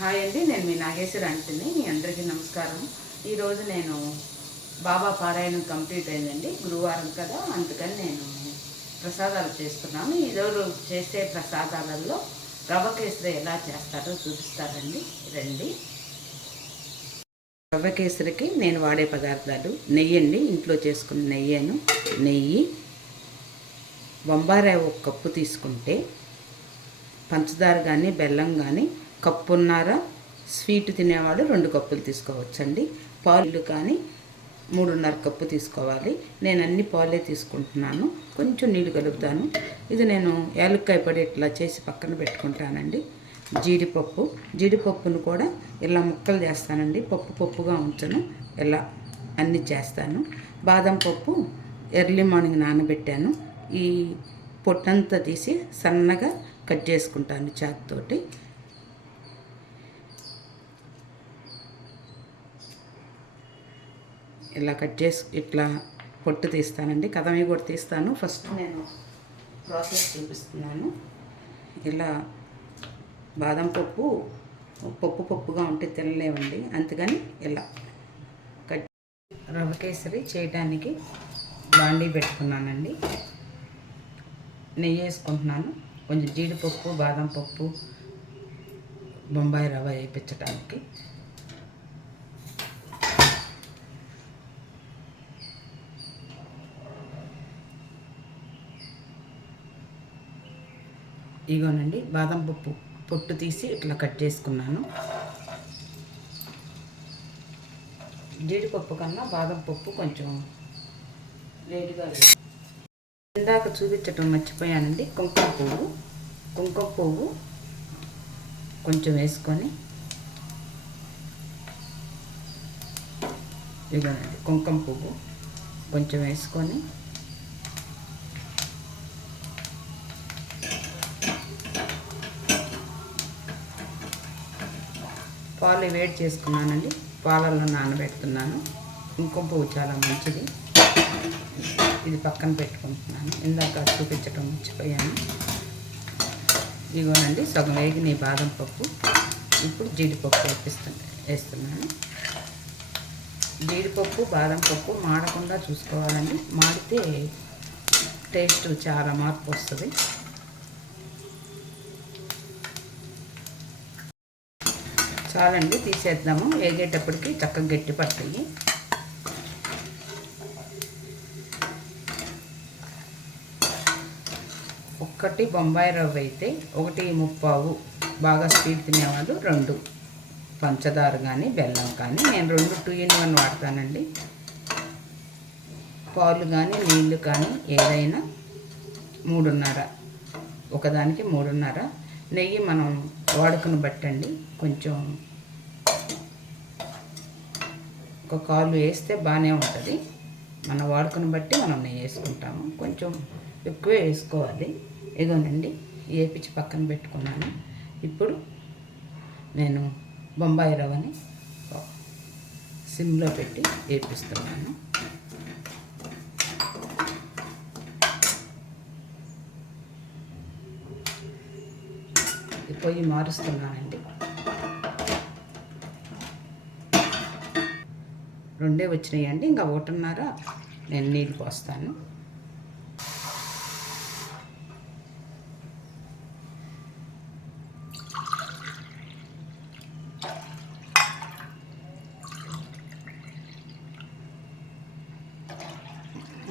Hi అండి నేను మీ నాగేశ్వర అంటుని. మీ అందరికీ నమస్కారం. ఈరోజు నేను బాబా పారాయణం కంప్లీట్ అయిందండి. గురువారం కదా అందుకని నేను ప్రసాదాలు చేస్తున్నాను. ఈరోజు చేసే ప్రసాదాలలో రవ్వ కేసరి ఎలా చేస్తారో చూపిస్తారండి. రండి. రవ్వ కేసరికి నేను వాడే పదార్థాలు నెయ్యి అండి. ఇంట్లో చేసుకున్న నెయ్యను నెయ్యి బొంబాయి ఒక కప్పు తీసుకుంటే పంచదార కానీ బెల్లం కానీ కప్పున్నర స్వీట్ తినేవాడు రెండు కప్పులు తీసుకోవచ్చండి. పాలు కానీ మూడున్నర కప్పు తీసుకోవాలి. నేను అన్ని పాలే తీసుకుంటున్నాను. కొంచెం నీళ్ళు కలుపుతాను. ఇది నేను యాలక్కాయ పొడి ఇట్లా చేసి పక్కన పెట్టుకుంటానండి. జీడిపప్పు. జీడిపప్పును కూడా ఇలా ముక్కలు చేస్తానండి. పప్పు పప్పుగా ఉంచను. ఇలా అన్ని చేస్తాను. బాదం పప్పు ఎర్లీ మార్నింగ్ నానబెట్టాను. ఈ పొట్టంతా తీసి సన్నగా కట్ చేసుకుంటాను చాకుతోటి ఇలా కట్ చేసి ఇట్లా పొట్టు తీస్తానండి. కదమి కూడా తీస్తాను. ఫస్ట్ నేను ప్రాసెస్ చూపిస్తున్నాను. ఇలా బాదం పప్పు పప్పు పప్పుగా ఉంటే తినలేమండి. అందుకని ఇలా కట్ రవ్వ కేసరి చేయడానికి బాండీ పెట్టుకున్నానండి. నెయ్యి వేసుకుంటున్నాను. కొంచెం జీడిపప్పు బాదం పప్పు బొంబాయి రవ్వ వేయించడానికి ఇగోనండి బాదం పప్పు పొట్టు తీసి ఇట్లా కట్ చేసుకున్నాను. జీడిపప్పు కన్నా బాదం పప్పు కొంచెం లేటుగా ఇందాక చూపించటం మర్చిపోయానండి కుంకుమ పువ్వు. కుంకుమ పువ్వు కొంచెం వేసుకొని ఇదిగోనండి కుంకుమ పువ్వు కొంచెం వేసుకొని పాలు వేడి చేసుకున్నానండి. పాలల్లో నానబెడుతున్నాను. ఇంకొక పువ్వు చాలా మంచిది. ఇది పక్కన పెట్టుకుంటున్నాను. ఇందాక చూపించడం మర్చిపోయాను. ఇదిగోనండి సగం వేగిన ఈ బాదం పప్పు. ఇప్పుడు జీడిపప్పు వేపిస్తాను వేస్తున్నాను. జీడిపప్పు బాదం పప్పు మాడకుండా చూసుకోవాలండి. మాడితే టేస్ట్ చాలా మార్పు వస్తుంది. చాలండి తీసేద్దాము. వేగేటప్పటికి చక్కగా గట్టి పడతాయి ఒక్కటి బొంబాయి రవ్వ అయితే ఒకటి ముప్పావు. బాగా స్వీట్ తినేవాళ్ళు రెండు. పంచదార కానీ బెల్లం కానీ నేను రెండు టూ ఇన్ వన్ వాడతానండి. పాలు కానీ నీళ్ళు కానీ ఏదైనా మూడున్నర. ఒకదానికి మూడున్నర. నెయ్యి మనం వాడుకుని బట్టండి కొంచెం ఒక కాలు వేస్తే బాగానే ఉంటుంది. మన వాడుకుని బట్టి మనం నెయ్యి వేసుకుంటాము. కొంచెం ఎక్కువే వేసుకోవాలి. ఇదోనండి వేపించి పక్కన పెట్టుకున్నాను. ఇప్పుడు నేను బొంబాయి రవ్వని సిమ్లో పెట్టి వేపిస్తున్నాను. ఈ పొయ్యి మారుస్తున్నానండి. రెండే వచ్చినాయండి ఇంకా ఒకటిన్నర నేను నీళ్ళు పోస్తాను.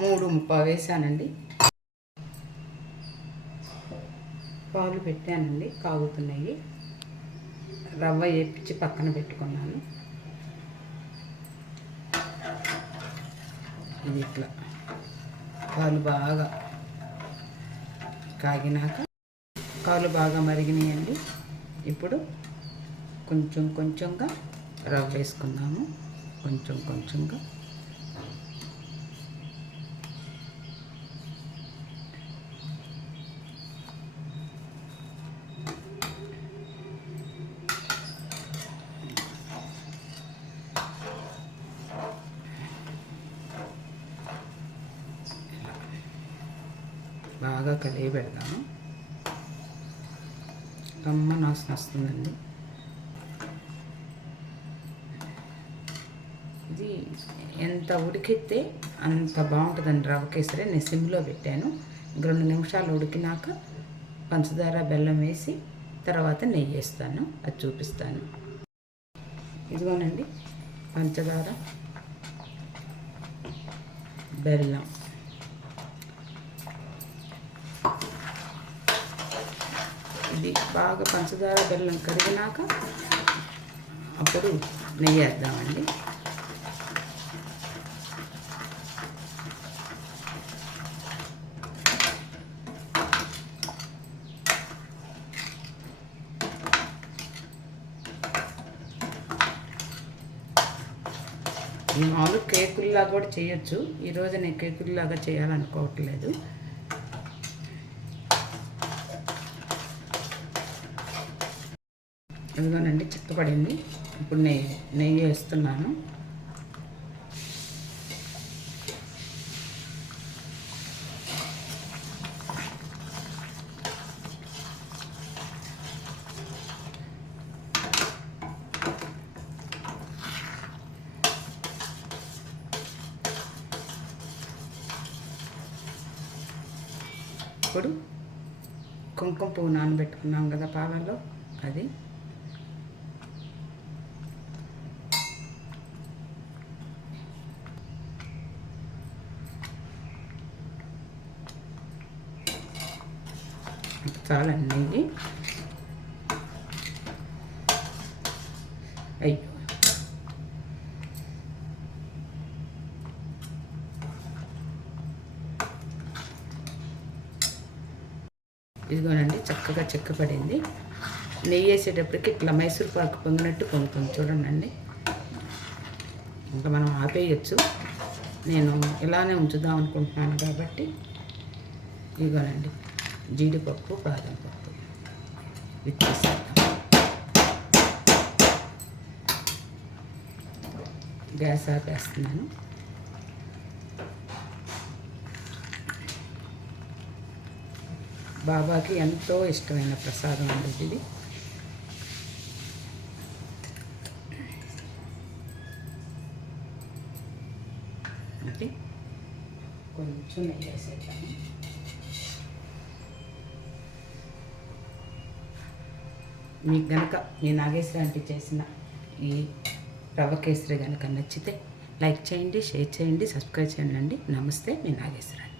మూడు ముప్పై వేసానండి. పాలు పెట్టానండి కాగుతున్నాయి. రవ్వ వేపించి పక్కన పెట్టుకున్నాను. ఇది ఇట్లా. పాలు బాగా కాగినాక పాలు బాగా మరిగినాయండి. ఇప్పుడు కొంచెం కొంచెంగా రవ్వ వేసుకుందాము. కొంచెం కొంచెంగా బాగా కలిగి పెడతాను కమ్మ నాసన వస్తుందండి ఇది ఎంత ఉడికితే అంత బాగుంటుందండి రవ్వ కేసరి. నేను సిమ్లో పెట్టాను. ఇంక రెండు నిమిషాలు ఉడికినాక పంచదార బెల్లం వేసి తర్వాత నెయ్యి వేస్తాను. అది చూపిస్తాను. ఇదిగోనండి పంచదార బెల్లం. ఇది బాగా పంచదార బెల్లం కరిగినాక అప్పుడు నెయ్యి వేద్దామండి. ఈ మామూలు కేకుల్లా కూడా చేయొచ్చు. ఈరోజు నేను కేకుల్లాగా చేయాలనుకోవట్లేదు. ఇదిగోనండి చిక్కబడింది. ఇప్పుడు నెయ్యి నెయ్యి వేస్తున్నాను. ఇప్పుడు కుంకుమ పువ్వు నానబెట్టుకున్నాం కదా పాలలో. అది చాలండి. ఇది అయ్యో. ఇదిగోనండి చక్కగా చెక్కపడింది నెయ్యి వేసేటప్పటికి ఇట్లా మైసూర్ పాకు పొంగినట్టు పొంగుతుంది చూడండి ఇంకా మనం ఆపేయచ్చు. నేను ఇలానే ఉంచుదాం అనుకుంటున్నాను కాబట్టి ఇదిగోనండి. జీడిపప్పు బాదం పప్పు. విచ్చేసేద్దాం గ్యాస్ ఆపేస్తున్నాను. బాబాకి ఎంతో ఇష్టమైన ప్రసాదం అండి ఇది. కొంచెం నెయ్యి వేసేద్దాము. మీకు గనక మీ నాగేశ్వరి ఆంటీ చేసిన ఈ రవ్వ కేసరి కనుక నచ్చితే లైక్ చేయండి షేర్ చేయండి సబ్స్క్రైబ్ చేయండి నమస్తే మీ నాగేశ్వరి